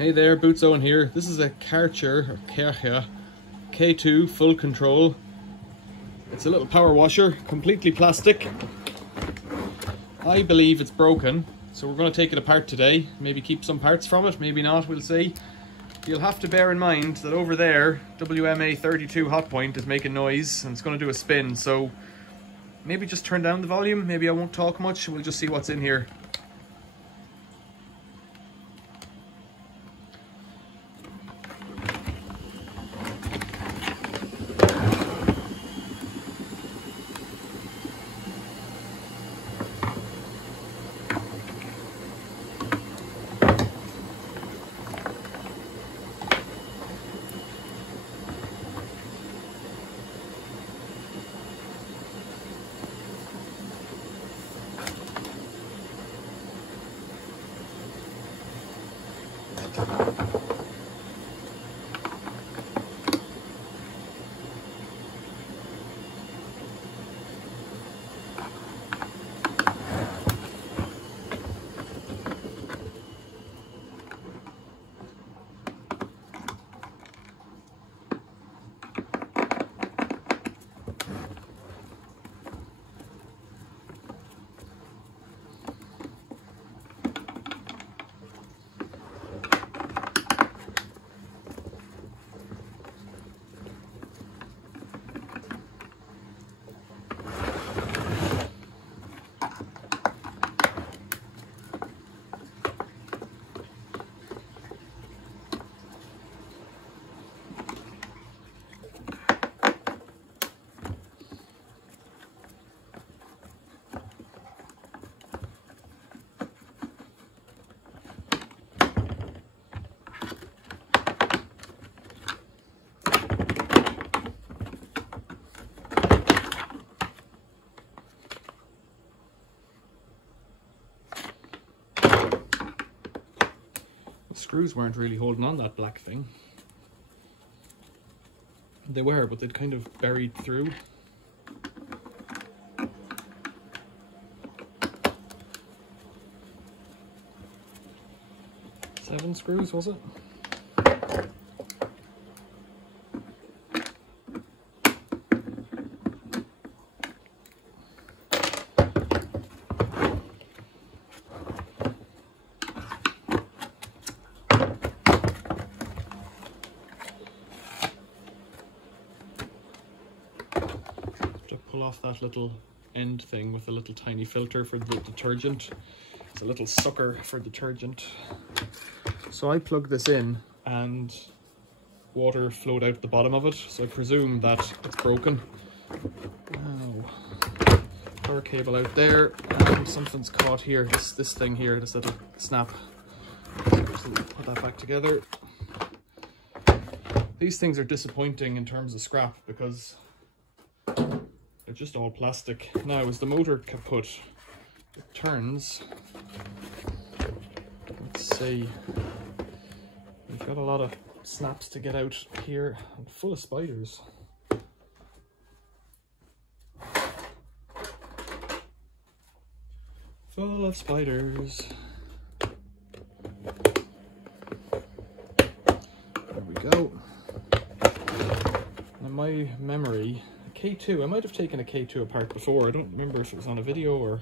Hey there, Boots Owen here. This is a Karcher K2 full control. It's a little power washer, completely plastic. I believe it's broken, so we're going to take it apart today. Maybe keep some parts from it, maybe not, we'll see. You'll have to bear in mind that over there, WMA32 hot point is making noise and it's going to do a spin, so maybe just turn down the volume. Maybe I won't talk much, we'll just see what's in here. The screws weren't really holding on that black thing. They were, but they'd kind of buried through. Seven screws, was it? Pull off that little end thing with a little tiny filter for the detergent. It's a little sucker for detergent. So I plugged this in and water flowed out the bottom of it, so I presume that it's broken. Now, power cable out there, and something's caught here. This thing here, this little snap. So just put that back together. These things are disappointing in terms of scrap because they're just all plastic. Now, as the motor kaput, it turns. Let's see. We've got a lot of snaps to get out here, and full of spiders. Full of spiders. There we go. In my memory, K2, I might have taken a K2 apart before. I don't remember if it was on a video or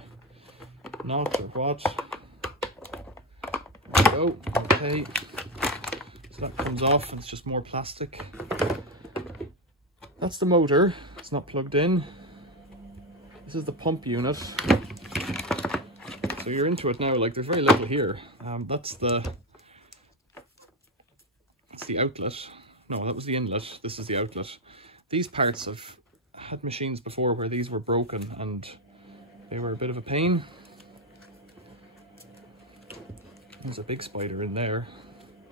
not or what. There we go. Okay. So that comes off and it's just more plastic. That's the motor. It's not plugged in. This is the pump unit. So you're into it now. Like, there's very little here. That's the outlet. No, that was the inlet. This is the outlet. These parts have had machines before where these were broken and they were a bit of a pain. There's a big spider in there.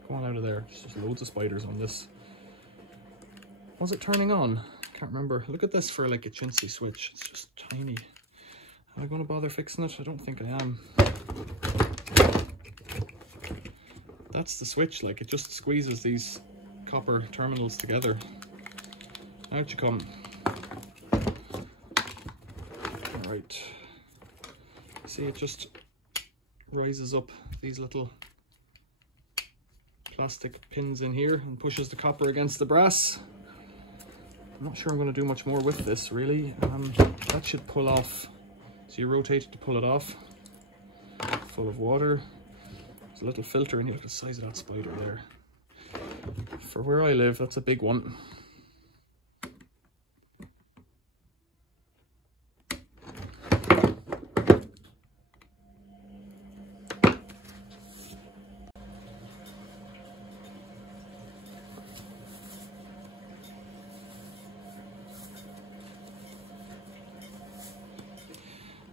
Go on out of there. There's just loads of spiders on this. Was it turning on? Can't remember. Look at this for like a chintzy switch. It's just tiny. Am I going to bother fixing it? I don't think I am. That's the switch. Like, it just squeezes these copper terminals together. Out you come. Right. See, it just rises up these little plastic pins in here and pushes the copper against the brass. I'm not sure I'm going to do much more with this really. That should pull off. So you rotate it to pull it off. Full of water. There's a little filter and you look at the size of that spider there. For where I live, that's a big one.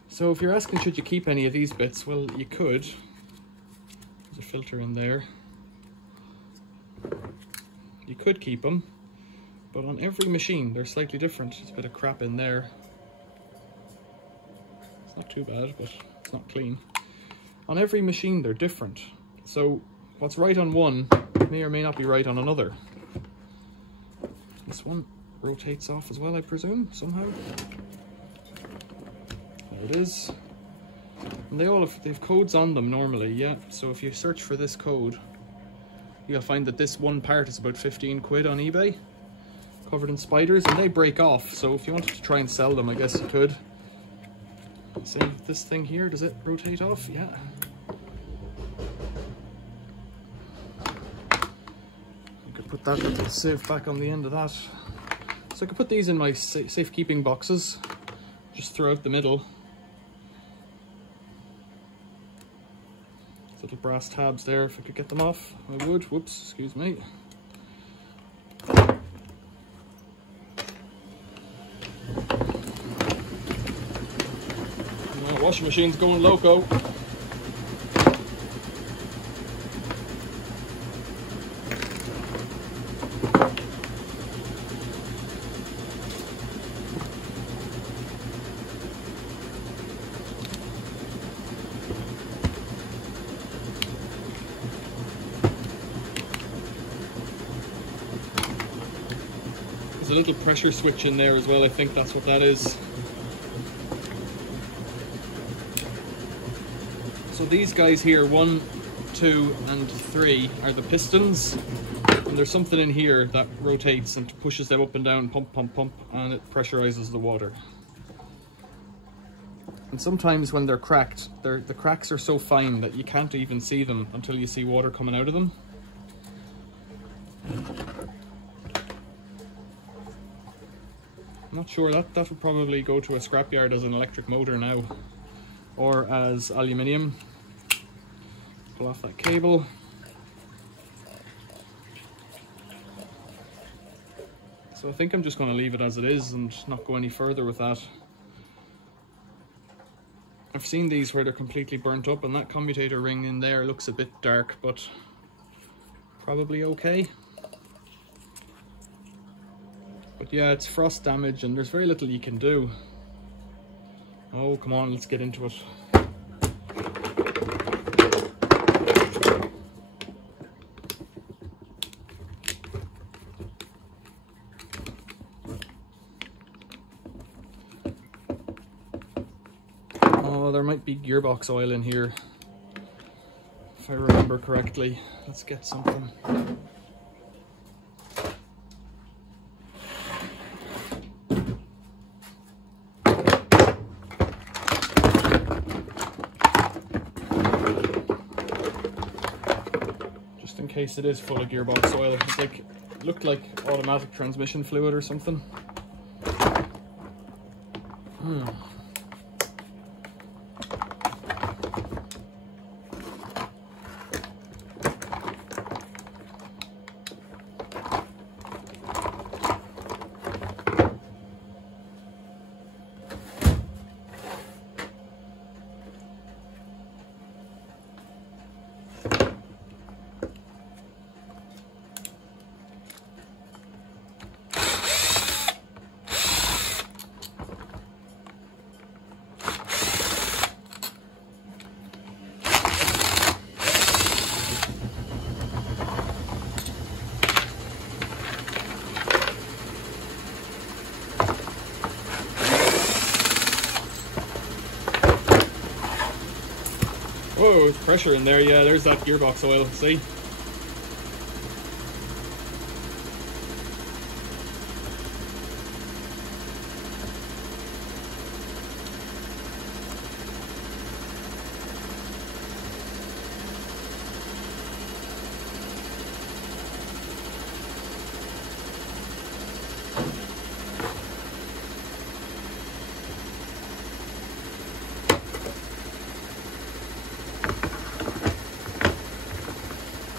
So if you're asking should you keep any of these bits, well you could. There's a filter in there. You could keep them, but on every machine they're slightly different. There's a bit of crap in there. It's not too bad, but it's not clean. On every machine they're different. So what's right on one may or may not be right on another. This one rotates off as well, I presume, somehow. There it is. And they have codes on them normally, yeah. So if you search for this code, you'll find that this one part is about 15 quid on eBay, covered in spiders, and they break off. So if you wanted to try and sell them, I guess you could. Same with this thing here, does it rotate off? Yeah. You could put that little sieve back on the end of that. So I could put these in my safekeeping boxes, just throughout the middle. Little brass tabs there, if I could get them off, I would. Whoops, excuse me. Oh, washing machine's going loco. There's a little pressure switch in there as well, I think that's what that is. So these guys here, 1, 2 and 3 are the pistons, and there's something in here that rotates and pushes them up and down, pump, pump, pump, and it pressurizes the water. And sometimes when they're cracked, the cracks are so fine that you can't even see them until you see water coming out of them. I'm not sure, that would probably go to a scrapyard as an electric motor now, or as aluminium. Pull off that cable. So I think I'm just going to leave it as it is and not go any further with that. I've seen these where they're completely burnt up, and that commutator ring in there looks a bit dark, but probably okay. But yeah, it's frost damage and there's very little you can do. Oh, come on, let's get into it. Oh, there might be gearbox oil in here, if I remember correctly. Let's get something. In case it is full of gearbox oil. It's like, it looked like automatic transmission fluid or something. Whoa, there's pressure in there. Yeah, there's that gearbox oil, see?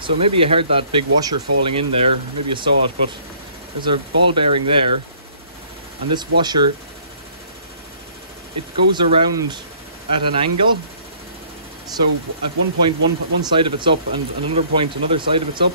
So maybe you heard that big washer falling in there, maybe you saw it, but there's a ball bearing there, and this washer, it goes around at an angle. So at one point, one side of it's up, and another point, another side of it's up.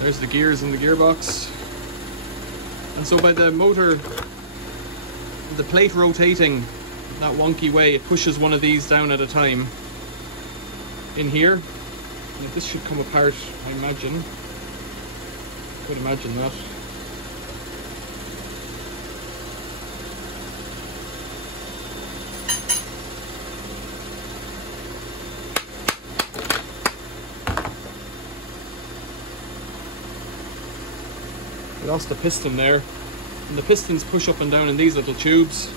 There's the gears in the gearbox. And so by the motor, the plate rotating that wonky way, it pushes one of these down at a time in here. And this should come apart, I imagine. Could imagine that. I lost a piston there, and the pistons push up and down in these little tubes.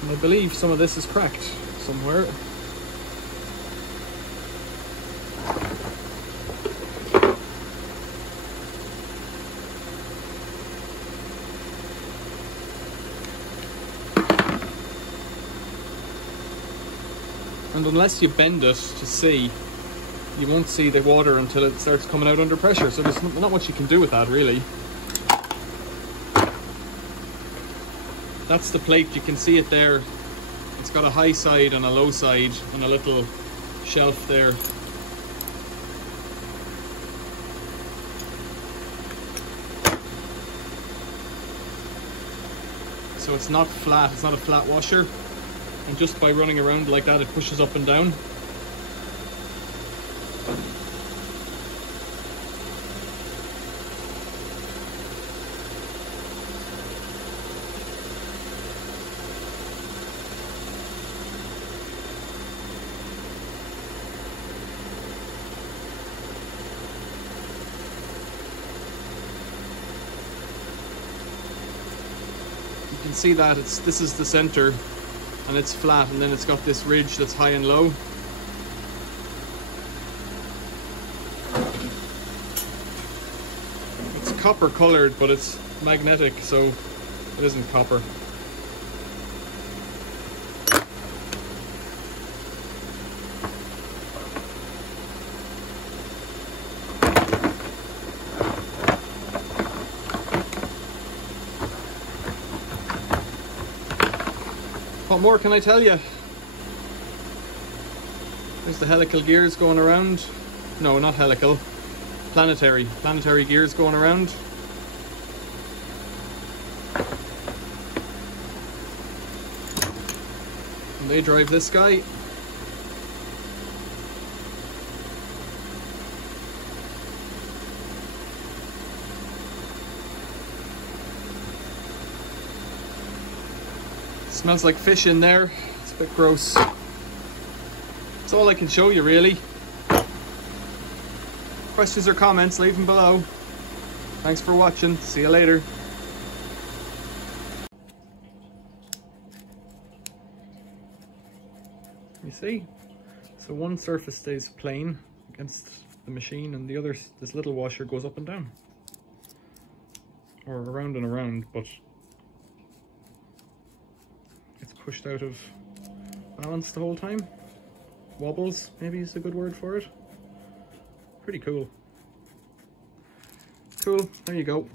And I believe some of this is cracked somewhere. And unless you bend it to see, you won't see the water until it starts coming out under pressure, so there's not much you can do with that, really. That's the plate, you can see it there. It's got a high side and a low side and a little shelf there. So it's not flat, it's not a flat washer, and just by running around like that it pushes up and down. You can see that this is the center and it's flat, and then it's got this ridge that's high and low. It's copper colored, but it's magnetic, so it isn't copper. What more can I tell you? There's the helical gears going around. No, not helical. Planetary gears going around. And they drive this guy. Smells like fish in there. It's a bit gross. That's all I can show you, really. Questions or comments, leave them below. Thanks for watching. See you later. You see? So one surface stays plain against the machine, and the other, this little washer, goes up and down. Or around and around, but it's pushed out of balance the whole time. Wobbles, maybe is a good word for it. Pretty cool. Cool, there you go.